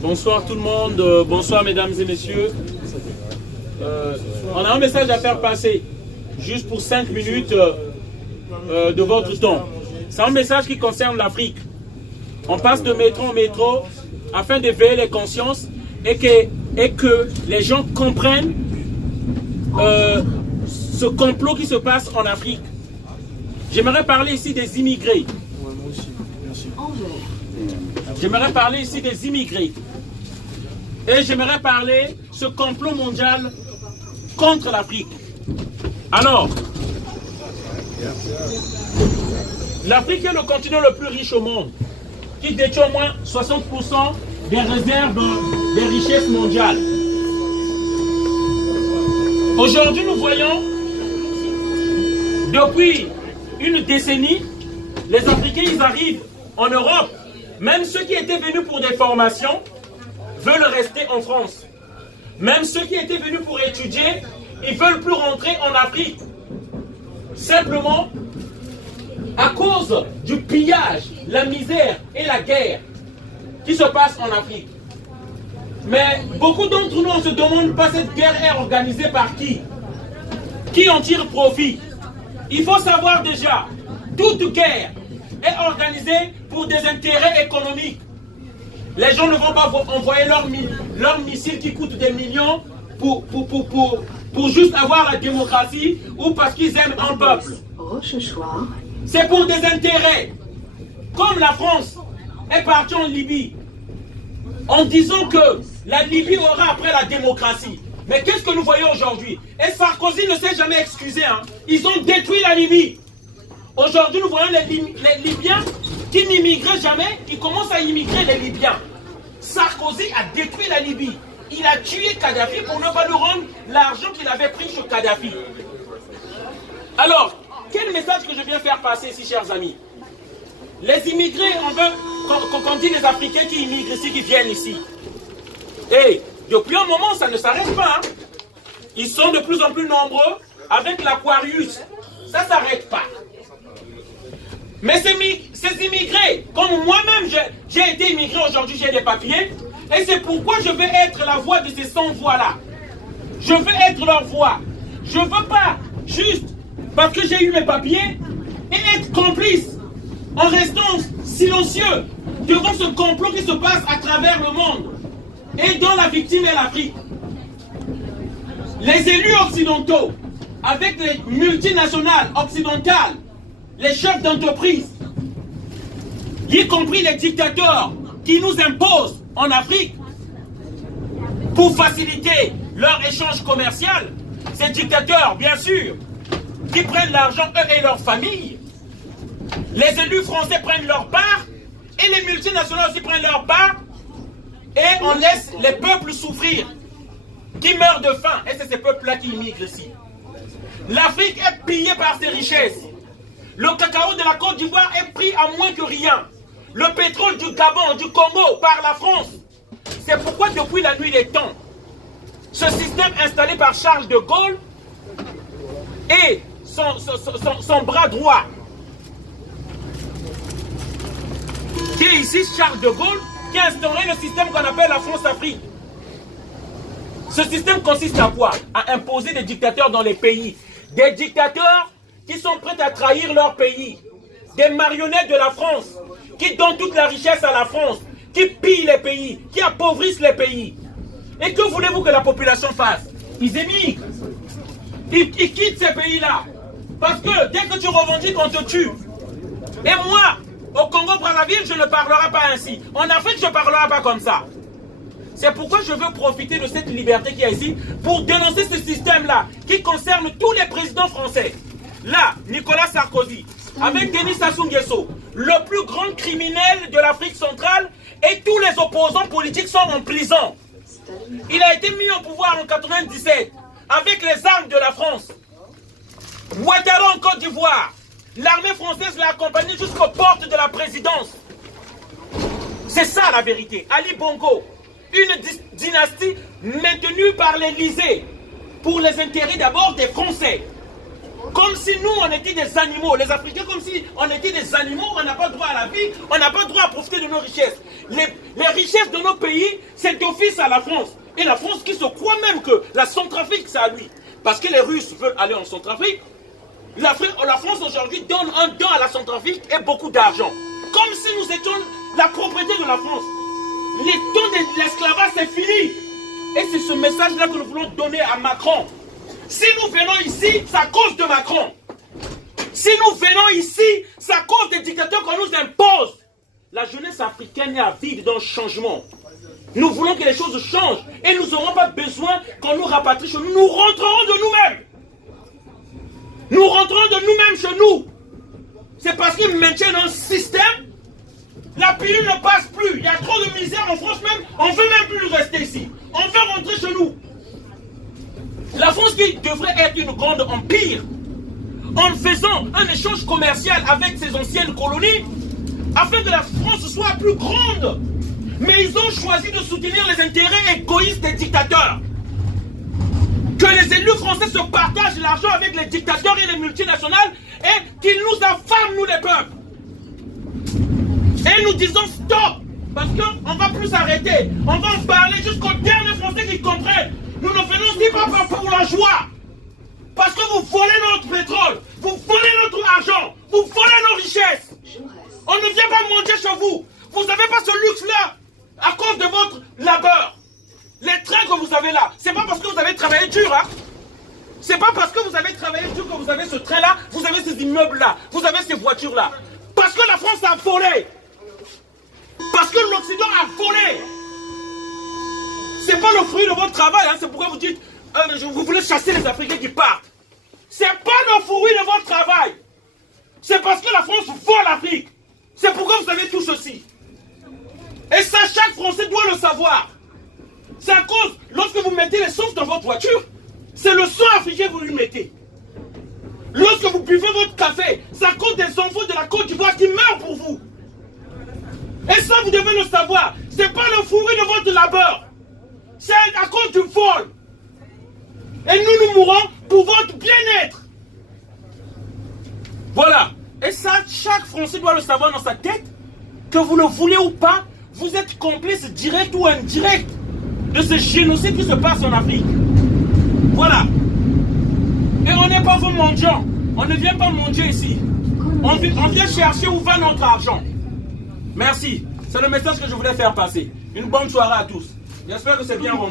Bonsoir tout le monde, bonsoir mesdames et messieurs. On a un message à faire passer, juste pour 5 minutes de votre temps. C'est un message qui concerne l'Afrique. On passe de métro en métro afin d'éveiller les consciences et que les gens comprennent ce complot qui se passe en Afrique. J'aimerais parler ici des immigrés. J'aimerais parler ici des immigrés. Et j'aimerais parler de ce complot mondial contre l'Afrique. Alors, l'Afrique est le continent le plus riche au monde, qui détient au moins 60% des réserves des richesses mondiales. Aujourd'hui, nous voyons, depuis une décennie, les Africains, ils arrivent en Europe. Même ceux qui étaient venus pour des formations veulent rester en France. Même ceux qui étaient venus pour étudier, ils ne veulent plus rentrer en Afrique. Simplement, à cause du pillage, la misère et la guerre qui se passent en Afrique. Mais beaucoup d'entre nous, on se demande pas cette guerre est organisée par qui? Qui en tire profit? Il faut savoir déjà, toute guerre est organisée pour des intérêts économiques. Les gens ne vont pas envoyer leurs missiles qui coûtent des millions pour juste avoir la démocratie ou parce qu'ils aiment un peuple. C'est pour des intérêts. Comme la France est partie en Libye en disant que la Libye aura après la démocratie. Mais qu'est-ce que nous voyons aujourd'hui? Et Sarkozy ne s'est jamais excusé. Ils ont détruit la Libye. Aujourd'hui, nous voyons les Libyens qui n'immigraient jamais, ils commencent à immigrer les Libyens. Sarkozy a détruit la Libye. Il a tué Kadhafi pour ne pas nous rendre l'argent qu'il avait pris sur Kadhafi. Alors, quel message que je viens faire passer ici, chers amis? Les immigrés, on veut, quand on dit les Africains qui immigrent ici, qui viennent ici. Et depuis un moment, ça ne s'arrête pas. Ils sont de plus en plus nombreux avec l'Aquarius. Ça ne s'arrête pas. Mais ces immigrés, comme moi-même, j'ai été immigré aujourd'hui, j'ai des papiers, et c'est pourquoi je veux être la voix de ces 100 voix-là. Je veux être leur voix. Je ne veux pas juste parce que j'ai eu mes papiers et être complice en restant silencieux devant ce complot qui se passe à travers le monde et dont la victime est l'Afrique. Les élus occidentaux, avec les multinationales occidentales, les chefs d'entreprise, y compris les dictateurs qui nous imposent en Afrique pour faciliter leur échange commercial, ces dictateurs, bien sûr, qui prennent l'argent, eux et leurs familles, les élus français prennent leur part et les multinationales aussi prennent leur part et on laisse les peuples souffrir, qui meurent de faim, et c'est ces peuples-là qui immigrent ici. L'Afrique est pillée par ses richesses. Le cacao de la Côte d'Ivoire est pris à moins que rien. Le pétrole du Gabon, du Congo, par la France. C'est pourquoi depuis la nuit des temps, ce système installé par Charles de Gaulle et son bras droit, qui est ici Charles de Gaulle, qui a instauré le système qu'on appelle la France-Afrique. Ce système consiste à quoi? À imposer des dictateurs dans les pays. Des dictateurs qui sont prêts à trahir leur pays, des marionnettes de la France, qui donnent toute la richesse à la France, qui pillent les pays, qui appauvrissent les pays. Et que voulez-vous que la population fasse? Ils émigrent. Ils quittent ces pays-là. Parce que dès que tu revendiques, on te tue. Et moi, au Congo-Brazzaville, je ne parlerai pas ainsi. En Afrique, je ne parlerai pas comme ça. C'est pourquoi je veux profiter de cette liberté qu'il y a ici pour dénoncer ce système-là qui concerne tous les présidents français. Là, Nicolas Sarkozy, avec Denis Sassou Nguesso, le plus grand criminel de l'Afrique centrale, et tous les opposants politiques sont en prison. Il a été mis au pouvoir en 1997 avec les armes de la France. Ouattara en Côte d'Ivoire, l'armée française l'a accompagné jusqu'aux portes de la présidence. C'est ça la vérité. Ali Bongo, une dynastie maintenue par l'Élysée pour les intérêts d'abord des Français. Comme si nous, on était des animaux. Les Africains, comme si on était des animaux, on n'a pas droit à la vie, on n'a pas droit à profiter de nos richesses. Les richesses de nos pays, c'est d'office à la France. Et la France qui se croit même que la Centrafrique, c'est à lui. Parce que les Russes veulent aller en Centrafrique. La France aujourd'hui donne un don à la Centrafrique et beaucoup d'argent. Comme si nous étions la propriété de la France. Les temps de l'esclavage, c'est fini. Et c'est ce message-là que nous voulons donner à Macron. Si nous venons ici, c'est à cause de Macron. Si nous venons ici, c'est à cause des dictateurs qu'on nous impose. La jeunesse africaine est avide d'un changement. Nous voulons que les choses changent. Et nous n'aurons pas besoin qu'on nous rapatrie chez nous. Nous rentrerons de nous-mêmes. Nous rentrons de nous-mêmes chez nous. C'est parce qu'ils maintiennent un système. La pilule ne passe plus. Il y a trop de misère en France même. On ne veut même plus rester ici. On veut rentrer chez nous. La France qui devrait être une grande empire, en faisant un échange commercial avec ses anciennes colonies, afin que la France soit plus grande. Mais ils ont choisi de soutenir les intérêts égoïstes des dictateurs. Que les élus français se partagent l'argent avec les dictateurs et les multinationales et qu'ils nous affament, nous les peuples. Et nous disons stop, parce qu'on ne va plus s'arrêter. On va en parler jusqu'aux derniers Français qui comprennent. Nous ne venons ici pas pour la joie. Parce que vous volez notre pétrole, vous volez notre argent, vous volez nos richesses. On ne vient pas manger chez vous. Vous n'avez pas ce luxe-là à cause de votre labeur. Les trains que vous avez là, c'est pas parce que vous avez travaillé dur, hein. C'est pas parce que vous avez travaillé dur que vous avez ce train-là, vous avez ces immeubles-là, vous avez ces voitures-là. Parce que la France a volé. Parce que l'Occident a volé. C'est pas le fruit de votre travail, hein. C'est pourquoi vous dites, vous voulez chasser les Africains qui partent. C'est pas le fruit de votre travail. C'est parce que la France vole l'Afrique. C'est pourquoi vous avez tout ceci. Et ça, chaque Français doit le savoir. C'est à cause, lorsque vous mettez l'essence dans votre voiture, c'est le sang africain que vous lui mettez. Lorsque vous buvez votre café, c'est à cause des enfants de la Côte d'Ivoire qui meurent pour vous. Et ça, vous devez le savoir. C'est pas le fruit de votre labeur. C'est à cause du vol. Et nous mourrons pour votre bien-être. Voilà. Et ça, chaque Français doit le savoir dans sa tête, que vous le voulez ou pas, vous êtes complice direct ou indirect de ce génocide qui se passe en Afrique. Voilà. Et on n'est pas vos mendiants. On ne vient pas mendier ici. On vient chercher où va notre argent. Merci. C'est le message que je voulais faire passer. Une bonne soirée à tous. J'espère que c'est bien rendu.